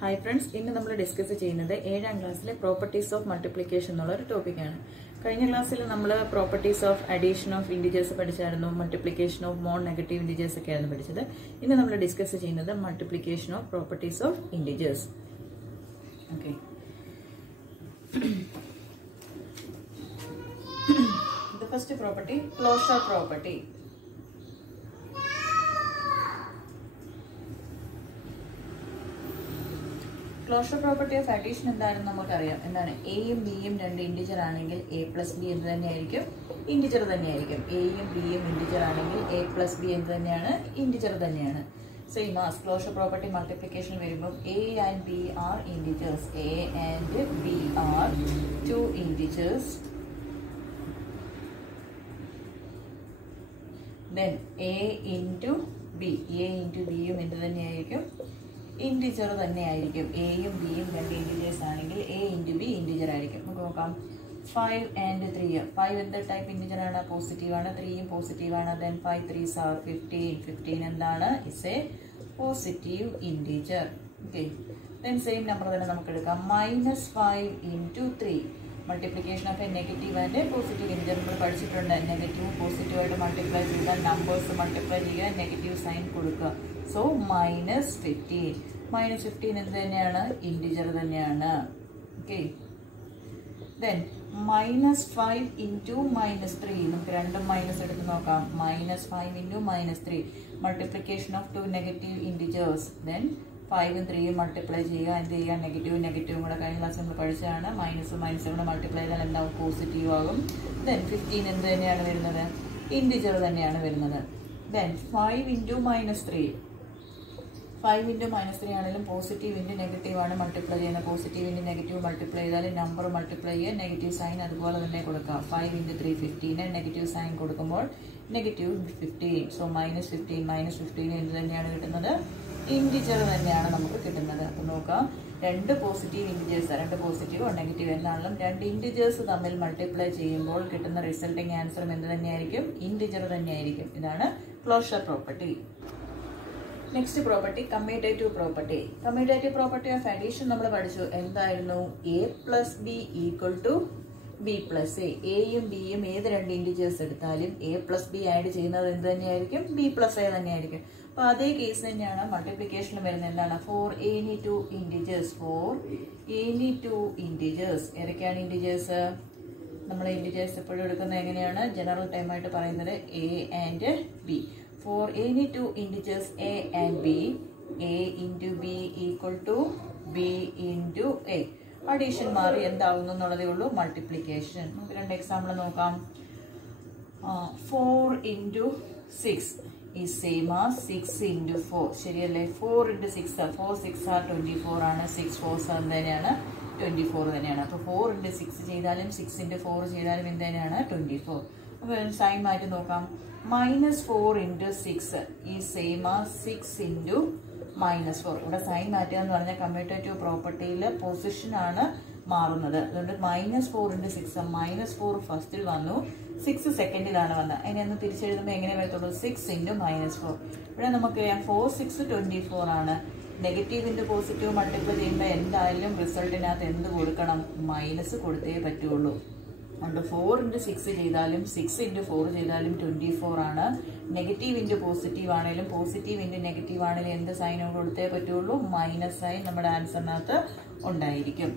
Hi friends, ഇന്ന് നമ്മൾ discuss ചെയ്യുന്നത് 7ാം ക്ലാസ്സിലെ പ്രോപ്പർട്ടീസ് ഓഫ് മൾട്ടിപ്ലിക്കേഷൻ എന്നുള്ള ഒരു ടോപ്പിക്കാണ്. കഴിഞ്ഞ ക്ലാസ്സിൽ നമ്മൾ properties of addition of integers പഠിച്ചായിരുന്നു, multiplication of non negative integers ഒക്കെ ആയിരുന്നു പഠിച്ചത്. ഇന്ന് നമ്മൾ ഡിസ്കസ് ചെയ്യുന്നത് multiplication of properties of integers. Okay, the first property, closure property. Closure property of addition എന്താണെന്ന് നമുക്കറിയാം. എന്താണ്? എയും ബിയും രണ്ട് ഇൻഡിജർ ആണെങ്കിൽ എ പ്ലസ് ബി എന്ത് തന്നെയായിരിക്കും? ഇൻഡിജർ തന്നെയായിരിക്കും. എയും ബിയും ഇൻഡിജർ ആണെങ്കിൽ എ പ്ലസ് ബി എന്ത് തന്നെയാണ്? ഇൻഡിജർ തന്നെയാണ്. Same as closure property multiplication വരുമ്പോൾ A and B are integers. A and B are two integers. Then a into b, a into b യും എന്ത് തന്നെയായിരിക്കും? ഇൻഡിജർ തന്നെയായിരിക്കും. എയും ബിയും രണ്ട് ഇൻഡിജേഴ്സ് ആണെങ്കിൽ എ ഇൻറ്റു ബി ഇൻഡിജർ ആയിരിക്കും. നമുക്ക് നോക്കാം. 5 and 3. 5 എന്ത് ടൈപ്പ് ഇൻഡിജർ ആണ്? പോസിറ്റീവ് ആണ്. 3യും പോസിറ്റീവ് ആണ്. Then 5 3s are 15. 15 എന്താണ്? Is a positive integer. Okay, then same number തന്നെ നമുക്ക് എടുക്കാം. -5 into 3. Multiplication of A negative and positive integer നമ്മൾ പഠിച്ചിട്ടുണ്ട്. നെഗറ്റീവ് പോസിറ്റീവ് ആയിട്ട് മൾട്ടിപ്ലൈ ചെയ്താൽ നമ്പേഴ്സ് മൾട്ടിപ്ലൈ ചെയ്യുക, നെഗറ്റീവ് സൈൻ കൊടുക്കുക. സോ -15. -15 എന്ത് തന്നെയാണ്? ഇൻഡിജർ തന്നെയാണ്. Okay, then -5 into -3. നമുക്ക് രണ്ടും മൈനസ് എടുത്ത് നോക്കാം. -5 into -3. Multiplication of two negative integers. Then 5ഉം 3യും മൾട്ടിപ്ലൈ ചെയ്യുക. എന്ത് ചെയ്യുക? നെഗറ്റീവും കൂടെ കഴിഞ്ഞ ക്ലാസ് നമ്മൾ പഠിച്ചതാണ്. മൈനസും കൂടെ മൾട്ടിപ്ലൈ ചെയ്താൽ എന്താവും? പോസിറ്റീവ് ആകും. ദെൻ 15 എന്ത് തന്നെയാണ് വരുന്നത്? ഇൻഡിജർ തന്നെയാണ് വരുന്നത്. Then 5 into -3. 5 into -3 ആണെങ്കിലും പോസിറ്റീവ് ഇൻറ്റു നെഗറ്റീവ് ആണ് മൾട്ടിപ്ലൈ ചെയ്യുന്നത്. പോസിറ്റീവ് ഇൻറ്റു നെഗറ്റീവ് മൾട്ടിപ്ലൈ ചെയ്താൽ നമ്പർ മൾട്ടിപ്ലൈ ചെയ്യുക, നെഗറ്റീവ് സൈൻ അതുപോലെ തന്നെ കൊടുക്കുക. 5 into 3 15. നെഗറ്റീവ് സൈൻ കൊടുക്കുമ്പോൾ -15. സോ -15 എന്ത് തന്നെയാണ് കിട്ടുന്നത്? ഇൻഡിജർ തന്നെയാണ് നമുക്ക് കിട്ടുന്നത്. അപ്പോൾ നോക്കാം, രണ്ട് പോസിറ്റീവ് ഇൻഡിജേഴ്സ്, രണ്ട് പോസിറ്റീവോ നെഗറ്റീവ് എന്നാലും രണ്ട് ഇൻഡിജേഴ്സ് തമ്മിൽ മൾട്ടിപ്ലൈ ചെയ്യുമ്പോൾ കിട്ടുന്ന റിസൾട്ടിങ് ആൻസറും എന്ത് തന്നെയായിരിക്കും? ഇൻഡിജർ തന്നെയായിരിക്കും. ഇതാണ് closure property. Next property, commutative property. Commutative property of addition നമ്മൾ പഠിച്ചു. എന്തായിരുന്നു? A plus B equal to B plus A. എയും ബിയും ഏത് രണ്ട് ഇൻഡിജേഴ്സ് എടുത്താലും എ പ്ലസ് ബി ആഡ് ചെയ്യുന്നത് എന്ത് തന്നെയായിരിക്കും? ബി പ്ലസ് എ തന്നെയായിരിക്കും. അപ്പൊ അതേ കേസ് തന്നെയാണ് മൾട്ടിപ്ലിക്കേഷനിൽ വരുന്നത്. എന്താണ്? For any two integers. For any two integers. ഏതൊക്കെയാണ് ഇൻഡിജേഴ്സ്? നമ്മൾ ഇൻഡിജേഴ്സ് എപ്പോഴും എടുക്കുന്നത് എങ്ങനെയാണ്? ജനറൽ ടൈം ആയിട്ട് പറയുന്നത് A and B. For any two integers A and B, A into B equal to B into A. Addition മാറി എന്താവുന്നു എന്നുള്ളതേ ഉള്ളൂ, മൾട്ടിപ്ലിക്കേഷൻ. നമുക്ക് രണ്ട് എക്സാമ്പിൾ നോക്കാം. 4 into 6 is same as 6 into 4. ശരിയല്ലേ? 4 into 6, 4 6 are 24 ആണ്. 6 4s തന്നെയാണ് 24 തന്നെയാണ്. അപ്പോൾ 4 into 6 ചെയ്താലും 6 into 4 ചെയ്താലും എന്ത് തന്നെയാണ്? 24. അപ്പോൾ സൈൻ മാറ്റി നോക്കാം. -4 into 6 is same as 6 into -4. ഇവിടെ സൈൻ മാറ്റുക എന്ന് പറഞ്ഞാൽ കമ്മ്യൂട്ടേറ്റീവ് പ്രോപ്പർട്ടിയിൽ പൊസിഷൻ ആണ് മാറുന്നത്. അതുകൊണ്ട് -4 into 6, -4 ഫസ്റ്റിൽ വന്നു, 6 സെക്കൻഡിലാണ് വന്നത്. അതിനൊന്ന് തിരിച്ചെഴുതുമ്പോൾ എങ്ങനെ വരത്തുള്ളൂ? 6 into -4. ഇവിടെ നമുക്കറിയാം 4 6 24 ആണ്. നെഗറ്റീവ് ഇൻറ്റു പോസിറ്റീവ് മൾട്ടിപ്ലൈ ചെയ്യുമ്പോൾ എന്തായാലും റിസൾട്ടിനകത്ത് എന്ത് കൊടുക്കണം? മൈനസ് കൊടുത്തേ പറ്റുള്ളൂ. അതുകൊണ്ട് 4 into 6 ചെയ്താലും 6 into 4 ചെയ്താലും 24 ആണ്. നെഗറ്റീവ് ഇൻറ്റു പോസിറ്റീവ് ആണെങ്കിലും പോസിറ്റീവ് ഇൻറ്റു നെഗറ്റീവ് ആണെങ്കിലും എന്ത് സൈനും കൊടുത്തേ പറ്റുള്ളൂ? മൈനസ് സൈൻ നമ്മുടെ ആൻസറിനകത്ത് ഉണ്ടായിരിക്കും.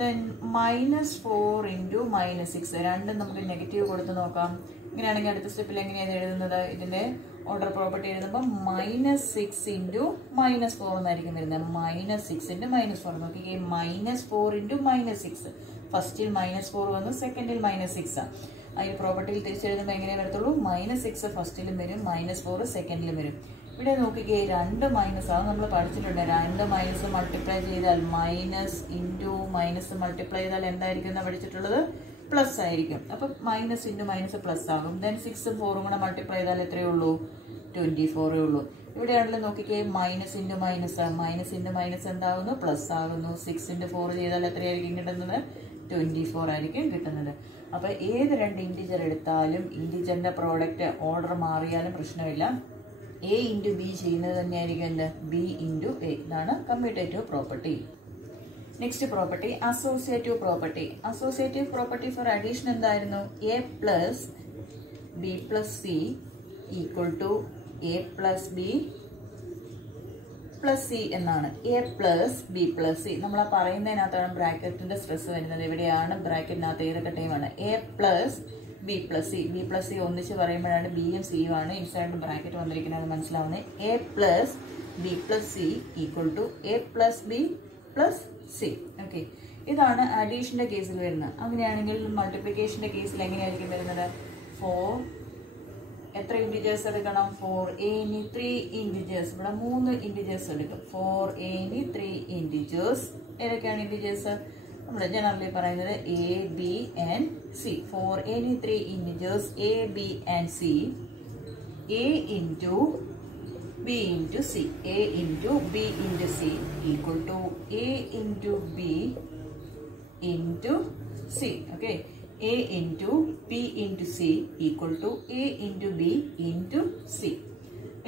ദെൻ -4 into -6, രണ്ടും നമുക്ക് നെഗറ്റീവ് കൊടുത്ത് നോക്കാം. ഇങ്ങനെയാണെങ്കിൽ അടുത്ത സ്റ്റെപ്പിൽ എങ്ങനെയാണ് എഴുതുന്നത്? ഇതിന്റെ ഓർഡർ പ്രോപ്പർട്ടി എഴുതുമ്പോൾ -6 into -4 എന്നായിരിക്കും വരുന്നത്. -6 into -4 നോക്കിക്കേ. -4 into -6, ഫസ്റ്റിൽ -4 വന്നു, സെക്കൻഡിൽ -6. അതിൽ പ്രോപ്പർട്ടിയിൽ തിരിച്ചെഴുതുമ്പോൾ എങ്ങനെ വരത്തുള്ളൂ? -6 ഫസ്റ്റിലും വരും, -4 സെക്കൻഡിലും വരും. ഇവിടെ നോക്കിക്കേ, രണ്ട് മൈനസ്, അത് നമ്മൾ പഠിച്ചിട്ടുണ്ട്. രണ്ട് മൈനസ് മൾട്ടിപ്ലൈ ചെയ്താൽ മൈനസ് ഇൻറ്റു മൈനസ് മൾട്ടിപ്ലൈ ചെയ്താൽ എന്തായിരിക്കും എന്ന് പഠിച്ചിട്ടുള്ളത്? പ്ലസ് ആയിരിക്കും. അപ്പൊ മൈനസ് ഇൻറ്റു മൈനസ് പ്ലസ് ആകും. ദെൻ 6ഉം 4ഉം കൂടെ മൾട്ടിപ്ലൈ ചെയ്താൽ എത്രയേ ഉള്ളൂ? 24 ഉള്ളൂ. ഇവിടെയാണല്ലോ നോക്കിക്കേ, മൈനസ് ഇൻറ്റു മൈനസ് എന്താകുന്നു? പ്ലസ് ആകുന്നു. 6 into 4 ചെയ്താൽ എത്രയായിരിക്കും കിട്ടുന്നത്? 24 ആയിരിക്കും കിട്ടുന്നത്. അപ്പൊ ഏത് രണ്ട് ഇൻഡിജർ എടുത്താലും ഇൻഡിജറിന്റെ പ്രോഡക്റ്റ് ഓർഡർ മാറിയാലും പ്രശ്നമില്ല. എ ഇൻറ്റു ബി ചെയ്യുന്നത് തന്നെയായിരിക്കും എന്ത് ബി ഇൻറ്റു എ. ഇതാണ് commutative property. Next property associative property. Associative property for addition എന്തായിരുന്നു? A plus B plus C equal to A plus B plus C എന്നാണ്. A plus B plus C നമ്മൾ പറയുന്നതിനകത്താണ് ബ്രാക്കറ്റിന്റെ stress വരുന്നത്. എവിടെയാണ് ബ്രാക്കറ്റിനകത്ത് ഏതൊക്കെ ടൈമാണ്? A plus B plus C. B plus C ഒന്നിച്ച് പറയുമ്പോഴാണ് ബിയും സിയും ആണ് ഇൻസൈഡ് ബ്രാക്കറ്റ് വന്നിരിക്കുന്നത് മനസ്സിലാവുന്നത്. A plus B plus C equal to A plus B plus C. Okay, ഇതാണ് അഡീഷന്റെ കേസിൽ വരുന്നത്. അങ്ങനെയാണെങ്കിൽ മൾട്ടിപ്ലിക്കേഷന്റെ കേസിൽ എങ്ങനെയായിരിക്കും വരുന്നത്? 4 എത്ര ഇൻഡിജേഴ്സ് എടുക്കണം? 4a ന് 3 ഇൻഡിജേഴ്സ്. ഇവിടെ 3 ഇൻഡിജേഴ്സ് എടുക്കും. 4a ന് 3 ഇൻഡിജേഴ്സ്. ഏതൊക്കെയാണ് ഇൻഡിജേഴ്സ്? നമ്മൾ ജനറലി പറയുന്നത് A B and C. 4a ന് 3 integers A B and C. A into B into C. A into B into C equal to A into B into C. Okay, a into b into c equal to a into b into c.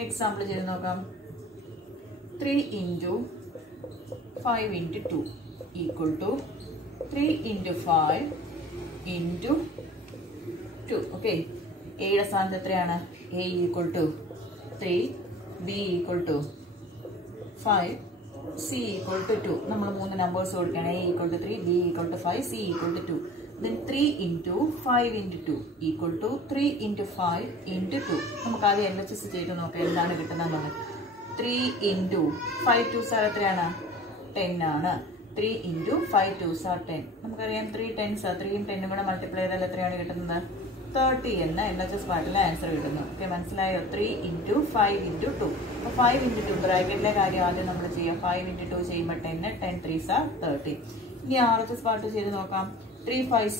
Example ചെയ്ത് നോക്കാം. 3 into 5 into 2 equal to 3 into 5 into 2. Okay, a യുടെ സ്ഥാനത്ത് എത്രയാണ്? a equal to 3, b equal to 5, c equal to 2. നമ്മൾ 3 numbers കൊടുക്കുകയാണ്. a equal to 3, b equal to 5, c equal to 2. Then 3 into 5 into 2 equal to 3 into 5 into 2. നമുക്ക് ആദ്യം LHS ചെയ്ത് നോക്കാം എന്താണ് കിട്ടുന്നത്. 3 into 5 2s are എത്രയാണ്? 10 ആണ്. 3 into 5 2s are 10. നമുക്കറിയാം 3 10s are 3 10 കൂടെ മൾട്ടിപ്ലൈ ചെയ്താൽ എത്രയാണ് കിട്ടുന്നത്? 30 എന്ന LHS പാർട്ടിലെ ആൻസർ കിട്ടുന്നു. ഓക്കെ, മനസ്സിലായോ? 3 into 5 into 2. അപ്പോൾ 5 into 2 ബ്രാക്കറ്റിലെ കാര്യം ആദ്യം നമ്മൾ ചെയ്യാം. 5 into 2 ചെയ്യുമ്പോൾ 10 10 3s are 30. ഇനി RHS പാർട്ട് ചെയ്ത് നോക്കാം. 3 5s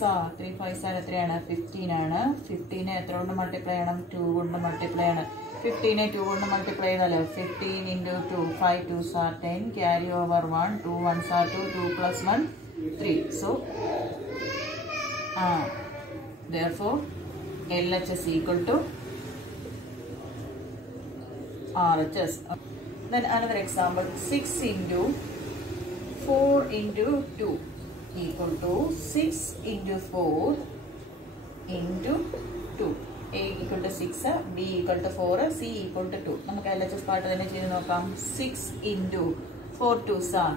are എത്രയാണ്? 15 ആണ്. 15 എത്ര കൊണ്ട് മൾട്ടിപ്ലൈ ചെയ്യണം? 2 കൊണ്ട് മൾട്ടിപ്ലൈ ആണ്. 15 2 കൊണ്ട് മൾട്ടിപ്ലൈ ചെയ്താൽ 15 into 2 5 2s are 10. Carry over 1 2 1s are 2 2 plus 1 3. So therefore LHS equal to RHS. Then another example, 6 into 4 into 2 equal to 6 into 4 into 2. A equal to 6, B equal to 4, C equal to 2. നമുക്ക് LHS part തന്നെ ചെയ്ത് നോക്കാം. 6 into 4 2s are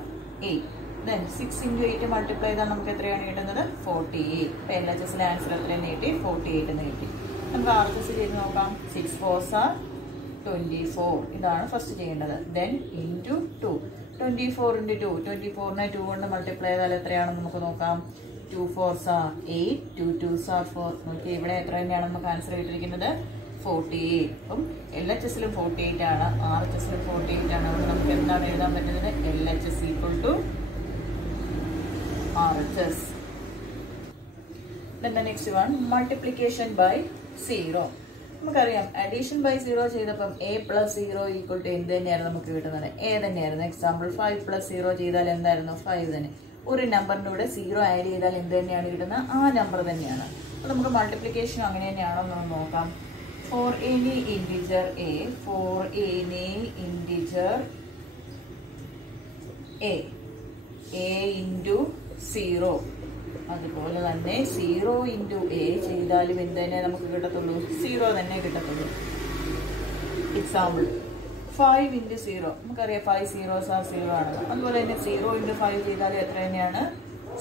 8. Then 6 into 8 multiply ചെയ്താൽ നമുക്ക് എത്രയാണ് കിട്ടുന്നത്? 48. അപ്പോൾ LHSലെ answer എത്രയാണ് കിട്ടി? 48 എന്ന് കിട്ടി. നമുക്ക് RHS ചെയ്ത് നോക്കാം. 6 4s are 24. ഇതാണ് ഫസ്റ്റ് ചെയ്യേണ്ടത്. Then into 2. 24 into 2. 24നെ 2 കൊണ്ട് മൾട്ടിപ്ലൈ ചെയ്താൽ എത്രയാണെന്ന് നമുക്ക് നോക്കാം. 2 4s are 8. 2 2s are 4. നോക്കി ഇവിടെ എത്ര തന്നെയാണ് നമുക്ക് ആൻസർ കിട്ടിയിരിക്കുന്നത്? 48. അപ്പം LHSലും 48 ആണ്, RHSലും 48 ആണ്. അതുകൊണ്ട് നമുക്ക് എന്താണ് എഴുതാൻ പറ്റുന്നത്? LHS equal to RHS. Then the next one, multiplication by 0. നമുക്കറിയാം അഡീഷൻ ബൈ 0 ചെയ്തപ്പം a plus 0 ഈക്വൽ ടു എന്ത് തന്നെയായിരുന്നു നമുക്ക് കിട്ടുന്നത്? a തന്നെയായിരുന്നു. എക്സാമ്പിൾ 5 plus 0 ചെയ്താൽ എന്തായിരുന്നു? 5 തന്നെ. ഒരു നമ്പറിൻ്റെ കൂടെ 0 ആഡ് ചെയ്താൽ എന്ത് തന്നെയാണ് കിട്ടുന്നത്? ആ നമ്പർ തന്നെയാണ്. അപ്പോൾ നമുക്ക് മൾട്ടിപ്ലിക്കേഷൻ അങ്ങനെ തന്നെയാണോ എന്ന് നോക്കാം. for any integer a, for any integer a into 0. അതുപോലെ തന്നെ 0 into a ചെയ്താലും എന്ത് തന്നെ നമുക്ക് കിട്ടത്തുള്ളൂ? 0 തന്നെ കിട്ടത്തുള്ളൂ. Example 5 into 0. നമുക്കറിയാം 5 zeros are 0 ആണ്. അതുപോലെ തന്നെ 0 into 5 ചെയ്താലും എത്ര തന്നെയാണ്?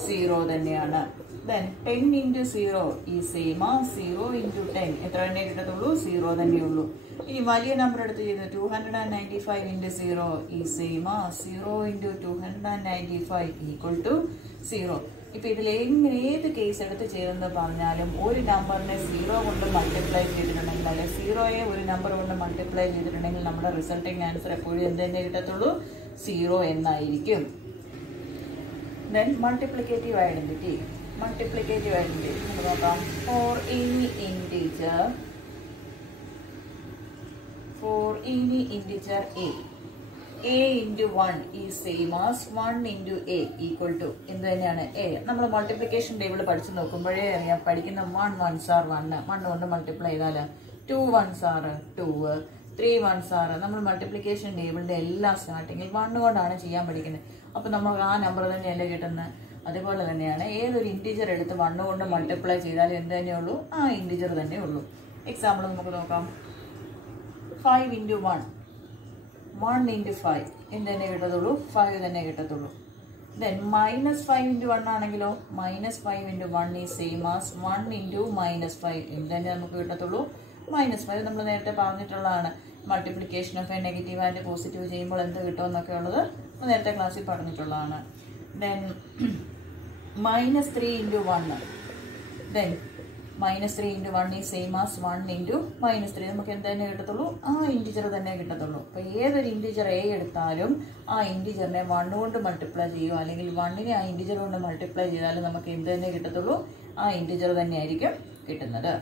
0 തന്നെയാണ്. Then 10 into 0 is same as 0 into 10. എത്ര തന്നെ കിട്ടത്തുള്ളൂ? 0 തന്നെയുള്ളൂ. ഇനി വലിയ നമ്പർ എടുത്ത് ചെയ്ത് 295 into 0 is same as 0 into 295 equal to 0. ഇപ്പം ഇതിൽ ഏത് കേസ് എടുത്ത് ചെയ്തെന്ന് പറഞ്ഞാലും ഒരു നമ്പറിനെ 0 കൊണ്ട് മൾട്ടിപ്ലൈ ചെയ്തിട്ടുണ്ടെങ്കിൽ, അല്ലെ 0യെ ഒരു നമ്പർ കൊണ്ട് മൾട്ടിപ്ലൈ ചെയ്തിട്ടുണ്ടെങ്കിൽ നമ്മുടെ റിസൾട്ടിങ് ആൻസർ എപ്പോഴും എന്ത് തന്നെ കിട്ടത്തുള്ളൂ? 0 എന്നായിരിക്കും. Then multiplicative identity. Multiplicative identity നമുക്ക് നോക്കാം. For any integer a into 1 is same as 1 into a equal to എന്ത് തന്നെയാണ്? a. നമ്മൾ മൾട്ടിപ്ലിക്കേഷൻ ടേബിൾ പഠിച്ചു നോക്കുമ്പോഴേ അറിയാം, പഠിക്കുന്ന 1 1s are 1 കൊണ്ട് മൾട്ടിപ്ലൈ ചെയ്താൽ 2 1s are 2, 3 1s are. നമ്മൾ മൾട്ടിപ്ലിക്കേഷൻ ടേബിളിന്റെ എല്ലാ സ്റ്റാർട്ടിങ്ങിൽ 1 കൊണ്ടാണ് ചെയ്യാൻ പഠിക്കുന്നത്. അപ്പോൾ നമുക്ക് ആ നമ്പർ തന്നെയല്ലേ കിട്ടുന്നത്. അതുപോലെ തന്നെയാണ് ഏതൊരു ഇൻറ്റിജർ എടുത്ത് 1 കൊണ്ട് മൾട്ടിപ്ലൈ ചെയ്താലും എന്ത് തന്നെയുള്ളൂ, ആ ഇൻറ്റിജർ തന്നെ ഉള്ളൂ. എക്സാമ്പിൾ നമുക്ക് നോക്കാം. 5 into 1, 1 into 5 എന്ത് തന്നെ കിട്ടത്തുള്ളൂ, 5 തന്നെ കിട്ടത്തുള്ളൂ. Then minus 5 into 1 ആണെങ്കിലോ, minus 5 into 1 is same as 1 into minus 5 എന്ത് തന്നെ നമുക്ക് കിട്ടത്തുള്ളൂ, -5. നമ്മൾ നേരത്തെ പറഞ്ഞിട്ടുള്ളതാണ്. Multiplication of A negative and positive ചെയ്യുമ്പോൾ എന്ത് കിട്ടുമെന്നൊക്കെ ഉള്ളത് നേരത്തെ ക്ലാസ്സിൽ പറഞ്ഞിട്ടുള്ളതാണ്. Then -3 into 1, then -3 into 1 is same as 1 into -3. നമുക്ക് എന്ത് തന്നെ കിട്ടത്തുള്ളൂ, ആ ഇൻറ്റിജർ തന്നെ കിട്ടത്തുള്ളൂ. അപ്പോൾ ഏതൊരു ഇൻറ്റിജർ എ എടുത്താലും ആ ഇൻറ്റിജറിനെ 1 കൊണ്ട് മൾട്ടിപ്ലൈ ചെയ്യുമോ അല്ലെങ്കിൽ 1നെ ആ ഇൻറ്റിജർ കൊണ്ട് മൾട്ടിപ്ലൈ ചെയ്താലും നമുക്ക് എന്ത് തന്നെ കിട്ടത്തുള്ളൂ, ആ ഇൻറ്റിജർ തന്നെയായിരിക്കും കിട്ടുന്നത്.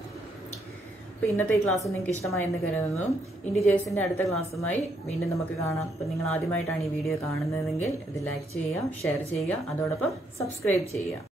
അപ്പോൾ ഇന്നത്തെ ഈ ക്ലാസ് നിങ്ങൾക്ക് ഇഷ്ടമായെന്ന് കരുതുന്നു. ഇൻറ്റിജേഴ്സിൻ്റെ അടുത്ത ക്ലാസ്സുമായി വീണ്ടും നമുക്ക് കാണാം. അപ്പോൾ നിങ്ങൾ ആദ്യമായിട്ടാണ് ഈ വീഡിയോ കാണുന്നതെങ്കിൽ ഇത് ലൈക്ക് ചെയ്യുക, ഷെയർ ചെയ്യുക, അതോടൊപ്പം സബ്സ്ക്രൈബ് ചെയ്യുക.